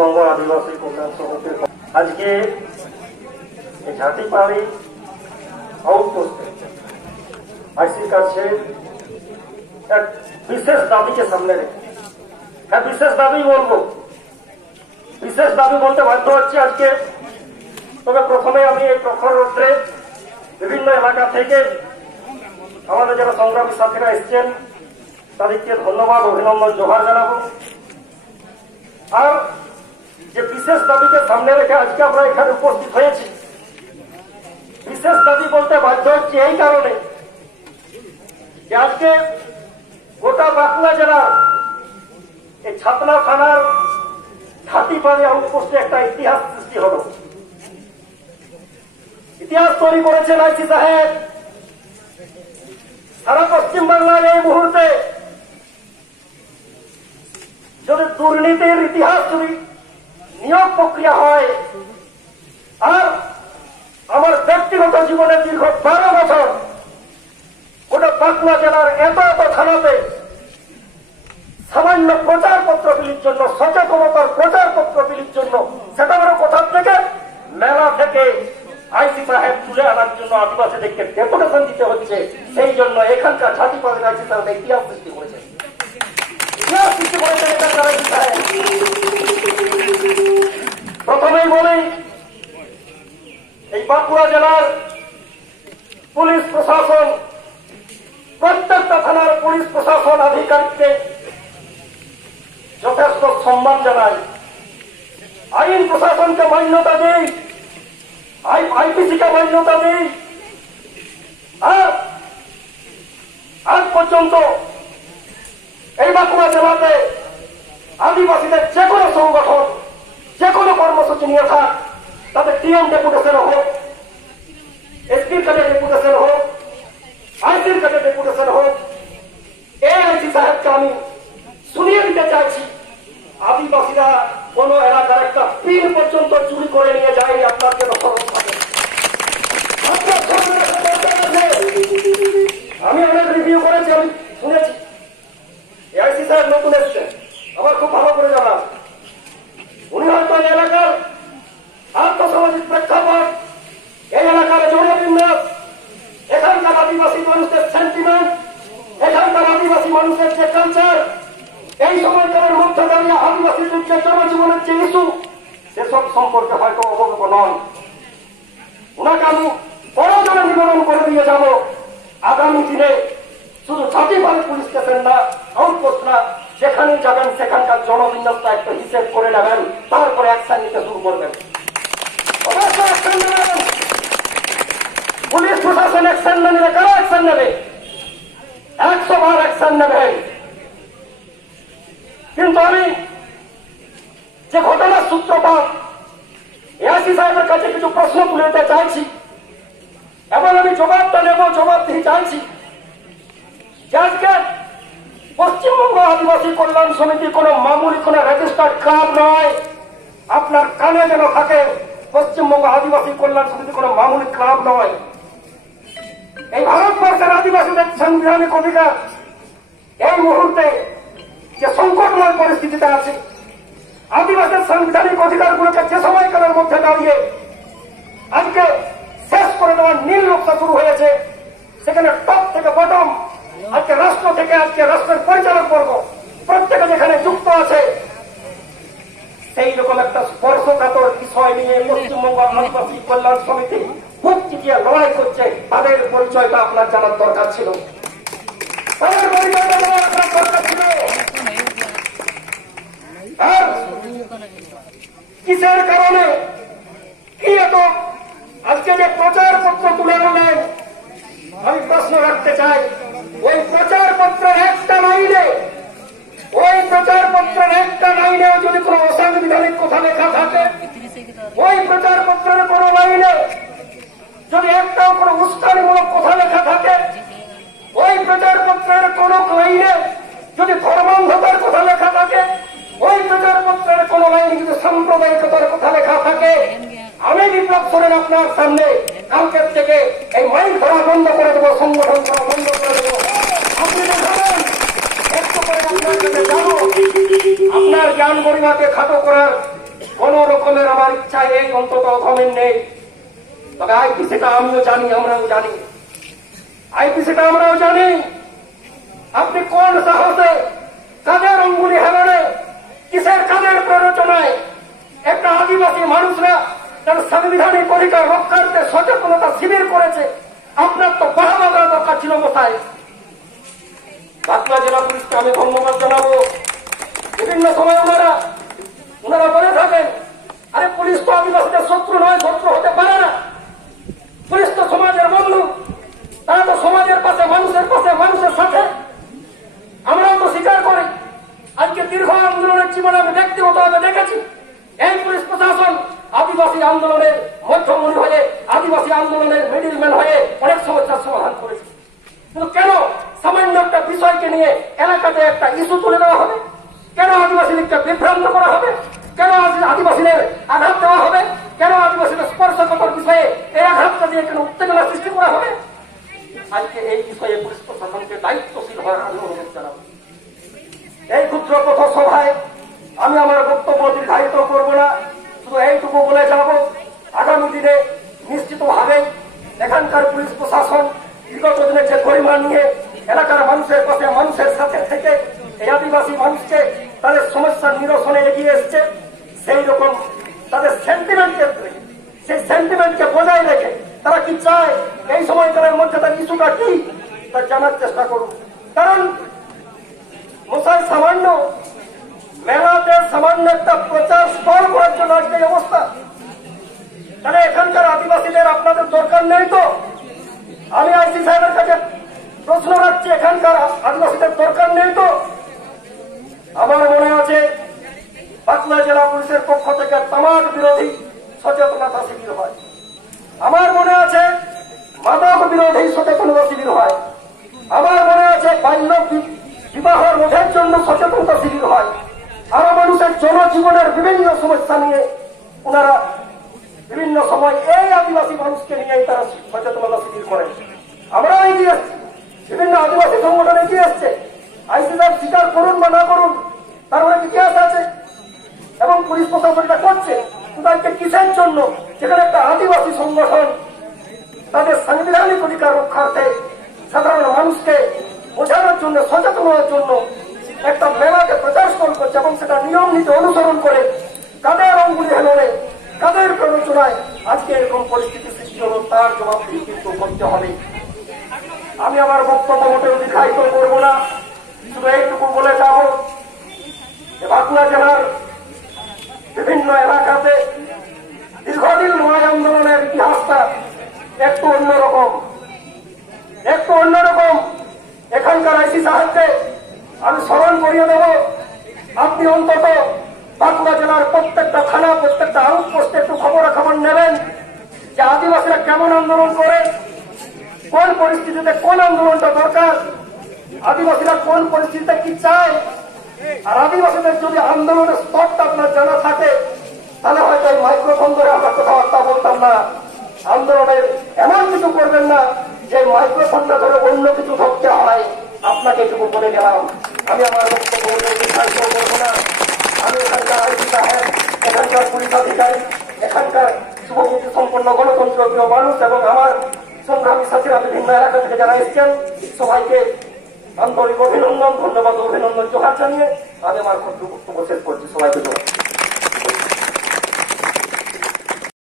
পশ্চিমবঙ্গ আদিবাসী কল্যাণ সমিতির আজকে ঝাঁটিপাড়ি আউটপোস্টে আইসির কাছে এক বিশেষ দাবিকে সামনে রেখে, হ্যাঁ বিশেষ দাবি বলবো, বিশেষ দাবি বলতে বাধ্য হচ্ছে আজকে। তবে প্রথমে আমি এই প্রখর রৌদ্রে বিভিন্ন এলাকা থেকে আমাদের যারা সংগ্রামী সাথীরা এসছেন তাদেরকে ধন্যবাদ, অভিনন্দন, জোহার জানাবো। আর যে বিশেষ দাবিকে সামনে রেখে আজকে আমরা এখানে উপস্থিত হয়েছি, বিশেষ দাবি বলতে বাধ্য হচ্ছে এই কারণে যে আজকে গোটা বাঁকুড়া জেলার এই ছাতনা থানার ঝাঁটিপাড়ি আউটপোস্টে একটা ইতিহাস সৃষ্টি হল। ইতিহাস তৈরি করেছেন আইসি সাহেব। সারা পশ্চিমবাংলার এই মুহূর্তে যদি দুর্নীতির ইতিহাস যদি নিয়োগ প্রক্রিয়া হয়, আর আমার ব্যক্তিগত জীবনে দীর্ঘ 12 বছর গোটা বাঁকুড়া জেলার এত থানাতে সামান্য প্রচারপত্র বিলির জন্য, সচেতনতার প্রচারপত্র বিলির জন্য, সেটা বড় কোথা থেকে, মেলা থেকে আইসি সাহেব তুলে আনার জন্য আদিবাসীদেরকে ডেপুটেশন দিতে হচ্ছে। সেই জন্য এখানকার ঝাঁটিপাড়ির আইসি সাহেব ইতিহাস সৃষ্টি করেছেন, ইতিহাস সৃষ্টি করেছেন এখানকার আইসি সাহেব। প্রথমেই বলি, এই বাঁকুড়া জেলার পুলিশ প্রশাসন, প্রত্যেকটা থানার পুলিশ প্রশাসন আধিকারিককে যথেষ্ট সম্মান জানায়, আইন প্রশাসনকে মান্যতা দেই, আইপিসিকে মান্যতা দেই। আর আজ পর্যন্ত এই বাঁকুড়া জেলাতে আদিবাসীদের যে কোনো সংগঠন, যে কোনো কর্মসূচি নিয়ে থাক, তাদের টিএম ডেপুটেশন হোক, এসপির কাছে ডেপুটেশন হোক, আইসির কাছে ডেপুটেশন হোক, এই আইসি সাহেবকে আমি শুনিয়ে দিতে চাইছি, আদিবাসীরা কোন এলাকার একটা পিন পর্যন্ত চুরি করে নিয়ে যায়নি। আপনার জন্য স্মরণ থাকে, আমি অনেক রিভিউ করেছি, আমি শুনেছি। আইসি সাহেব নতুন এসছেন, আমার খুব ভালো করে জানা, উনি হয়তো এই এলাকার আর্থসামাজিক প্রেক্ষাপট, এই এলাকার জনবিন্যাস, এখানকার আদিবাসী মানুষের সেন্টিমেন্ট, এখানকার আদিবাসী মানুষের যে কালচার, এই সময়কালের মধ্যে দাঁড়িয়ে আদিবাসীদের যে জনজীবনের যে ইস্যু, সেসব সম্পর্কে হয়তো অবগত নন। ওনাকে আমি প্রয়োজনে নিবারণ করে দিয়ে যাব। আগামী দিনে শুধু ঝাঁটিপাড়ি পুলিশ স্টেশন না, আউটপোস্ট না, যেখানে যাবেন সেখানকার জনবিন্যাসটা একটা হিসেব করে নেবেন, তারপরে অ্যাকশন নিতে শুরু করবেন। অবশ্যই অ্যাকশন নেবেন। পুলিশ প্রশাসন অ্যাকশন না নিলে কারা অ্যাকশন নেবে? 100 বার অ্যাকশন নেবেন। কিন্তু আমি যে ঘটনার সূত্রপাত, এআইসি সাহেবের কাছে কিছু প্রশ্ন তুলে দিতে চাইছি এবং আমি জবাবটা নেব, জবাব দিতে চাইছি। আজকে পশ্চিমবঙ্গ আদিবাসী কল্যাণ সমিতি কোন মামুলি কোন রেজিস্টার্ড ক্লাব নয়। আপনার কানে যেন থাকে, পশ্চিমবঙ্গ আদিবাসী কল্যাণ সমিতি কোন মামুলি ক্লাব নয়। এই ভারতবর্ষের আদিবাসীদের সাংবিধানিক অধিকার এই মুহূর্তে যে সংকটময় পরিস্থিতিতে আছে, আদিবাসীর সাংবিধানিক অধিকারগুলোকে যে সময়কালের মধ্যে দাঁড়িয়ে আজকে শেষ করে দেওয়ার নীল নকশা শুরু হয়েছে, সেখানে টপ থেকে বটম, আজকে রাষ্ট্র থেকে আজকে রাষ্ট্রের পরিচালক বর্গ প্রত্যেকে যেখানে যুক্ত আছে, সেই রকম একটা স্পর্শকাতর বিষয় নিয়ে পশ্চিমবঙ্গ আদিবাসী কল্যাণ সমিতি বুক চিটিয়ে লড়াই করছে। তাদের পরিচয়টা আপনার জানার দরকার ছিল, তাদের পরিচয়টা জানার আপনার দরকার ছিল। আর কিসের কারণে কি এত আজকে যে প্রচারপত্র তুলে আনলেন, আমি প্রশ্ন রাখতে চাই, ওই প্রচারপত্রের একটা লাইনে, ওই প্রচারপত্রের একটা লাইনেও যদি কোন অসাংবিধানিক কথা লেখা থাকে, ওই প্রচারপত্রের কোন লাইনে যদি একটাও কোন উস্কানিমূলক কথা লেখা থাকে, ওই প্রচারপত্রের কোন লাইনে যদি ধর্মান্ধতার কথা লেখা থাকে, ওই প্রচারপত্রের কোন লাইনে যদি সাম্প্রদায়িকতার কথা লেখা থাকে, আমি বিপ্লব করেন আপনার সামনে কালকের থেকে এই মাইক ধরা বন্ধ করে দেবো, সংগঠন করা বন্ধ করে দেবো। আপনি দেখাবেন একটু করে আপনার কাছে যাবো, আপনার জ্ঞান গরিমাকে খাটো করার কোন রকমের আমার ইচ্ছা এই অন্তত কমেন্ট নেই। তবে আইপিসিটা আমিও জানি, আমরাও জানি, আইপিসিটা আমরাও জানি। আপনি কোন সাহসে, কাদের অঙ্গুলি হেলনে, কিসের কাদের প্ররোচনায় একটা আদিবাসী মানুষরা তার সাংবিধানিক অধিকার রক্ষার্থে সচেতনতা শিবির করেছে? আপনার তো বাহাবা দেওয়া দরকার ছিল মশাই। বাঁকুড়া জেলা পুলিশকে আমি ধন্যবাদ জানাবো। বিভিন্ন সময় ওনারা বলে থাকেন, আরে পুলিশ তো আদিবাসীদের শত্রু নয়, শত্রু হতে পারে না, পুলিশ তো সমাজের বন্ধু, তারা তো সমাজের পাশে, মানুষের সাথে। আমরাও তো স্বীকার করি। আজকে দীর্ঘ আন্দোলনের জীবনে আমি ব্যক্তিগতভাবে দেখেছি এই পুলিশ প্রশাসন আদিবাসী আন্দোলনের মধ্যমণি হয়ে, আদিবাসী আন্দোলনের মিডিলম্যান হয়ে অনেক সমস্যার সমাধান করেছে। কিন্তু কেন সামান্য একটা বিষয়কে নিয়ে এলাকাতে একটা ইস্যু তুলে দেওয়া হবে? কেন আদিবাসী লীগকে বিভ্রান্ত করা হবে? কেন আদিবাসীদের আঘাত দেওয়া হবে? কেন আদিবাসীদের স্পর্শকাতর বিষয়ে এই আঘাতটা দিয়ে কেন উত্তেজনা সৃষ্টি করা হবে? আজকে এই বিষয়ে পুলিশ প্রশাসনকে দায়িত্বশীল হওয়ার আমি অনুরোধ জানাব। এই ক্ষুদ্র পথসভায় আমি আমার বক্তব্য দীর্ঘায়িত করব না, শুধু এইটুকু বলে যাব, আগামী দিনে নিশ্চিতভাবেই এখানকার পুলিশ প্রশাসন বিগত দিনে যে গরিমা নিয়ে এলাকার মানুষের পাশে, মানুষের সাথে থেকে এই আদিবাসী মানুষকে তাদের সমস্যার নিরসনে এগিয়ে এসছে, সেই রকম তাদের সেন্টিমেন্টকে বজায় রেখে তারা কি চায়, এই সময়কালের মধ্যে তার ইস্যুটা কি, তা জানার চেষ্টা করুন। কারণ মশাই সামান্য মেলাতে সামান্য একটা প্রচার স্থল করার জন্য আজকে এই অবস্থা, তাহলে এখানকার আদিবাসীদের আপনাদের দরকার নেই তো? আমি আইসি সাহেবের কাছে প্রশ্ন রাখছি, এখানকার আদিবাসীদের দরকার নেই তো? আমার মনে আছে বাঁকুড়া জেলা পুলিশের পক্ষ থেকে তামাক বিরোধী সচেতনতা শিবির হয়, আমার মনে আছে মাদক বিরোধী সচেতনতা শিবির হয়, আমার মনে আছে বাল্য বিবাহ রোধের জন্য সচেতনতা শিবির হয়, আরো মানুষের জনজীবনের বিভিন্ন সমস্যা নিয়ে ওনারা বিভিন্ন সময় এই আদিবাসী মানুষকে নিয়েই তারা সচেতনতা শিবির করেন। আমরাও এগিয়ে আসছি, বিভিন্ন আদিবাসী সংগঠন এগিয়ে আসছে। আইসি সাহেব স্বীকার করুন বা না করুন, তার অনেক ইতিহাস আছে এবং পুলিশ প্রশাসন এটা করছে। কিন্তু আজকে কিসের জন্য? যেখানে একটা আদিবাসী সংগঠন তাদের সাংবিধানিক অধিকার রক্ষার্থে সাধারণ মানুষকে বোঝানোর জন্য, সচেতন হওয়ার জন্য একটা মেলাকে প্রচার করছে এবং সেটা নিয়ম নীতি অনুসরণ করে কাদের অঙ্গুলি হেলনে, কাদের প্ররোচনায় আজকে এরকম পরিস্থিতি সৃষ্টি হল, তার জবাবদিহি কিন্তু করতে হবে। আমি আমার বক্তব্য মোটেও দীর্ঘায়িত করব না, শুধু এইটুকু বলে যাব যে বাঁকুড়া জেলার বিভিন্ন এলাকাতে দীর্ঘদিন নয় আন্দোলনের ইতিহাসটা একটু অন্যরকম। এখানকার আইসি সাহেবকে আমি স্মরণ করিয়ে দেব, আপনি অন্তত বাঁকুড়া জেলার প্রত্যেকটা থানা, প্রত্যেকটা আউটপোস্টে একটু খবরাখবর নেবেন যে আদিবাসীরা কেমন আন্দোলন করে, কোন পরিস্থিতিতে কোন আন্দোলনটা দরকার, আদিবাসীরা কোন পরিস্থিতিতে কি চায়। আর আদিবাসীদের যদি আন্দোলনের স্তরটা আপনার জানা থাকে, তাহলে হয়তো এই মাইক্রোফোন ধরে আমরা কথাবার্তা বলতাম না। আন্দোলনের এমন কিছু করবেন না যে মাইক্রোফোনটা ধরে অন্য কিছু ধরতে হয়। আপনাকে এটুকু বলে গেলাম। আমি আমার বক্তব্য করবো না। আমি এখানকার আইসি সাহেব, এখানকার পুলিশ আধিকারিক, এখানকার শুভনীতি সম্পন্ন গণতন্ত্রপ্রিয় মানুষ এবং আমার সংগ্রামী সাথীরা বিভিন্ন এলাকা থেকে যারা এসেছেন, সবাইকে আন্তরিক অভিনন্দন, ধন্যবাদ, অভিনন্দন জোহার জানিয়ে আমি আমার বক্তব্য শেষ করছি। সবাইকে ধন্যবাদ।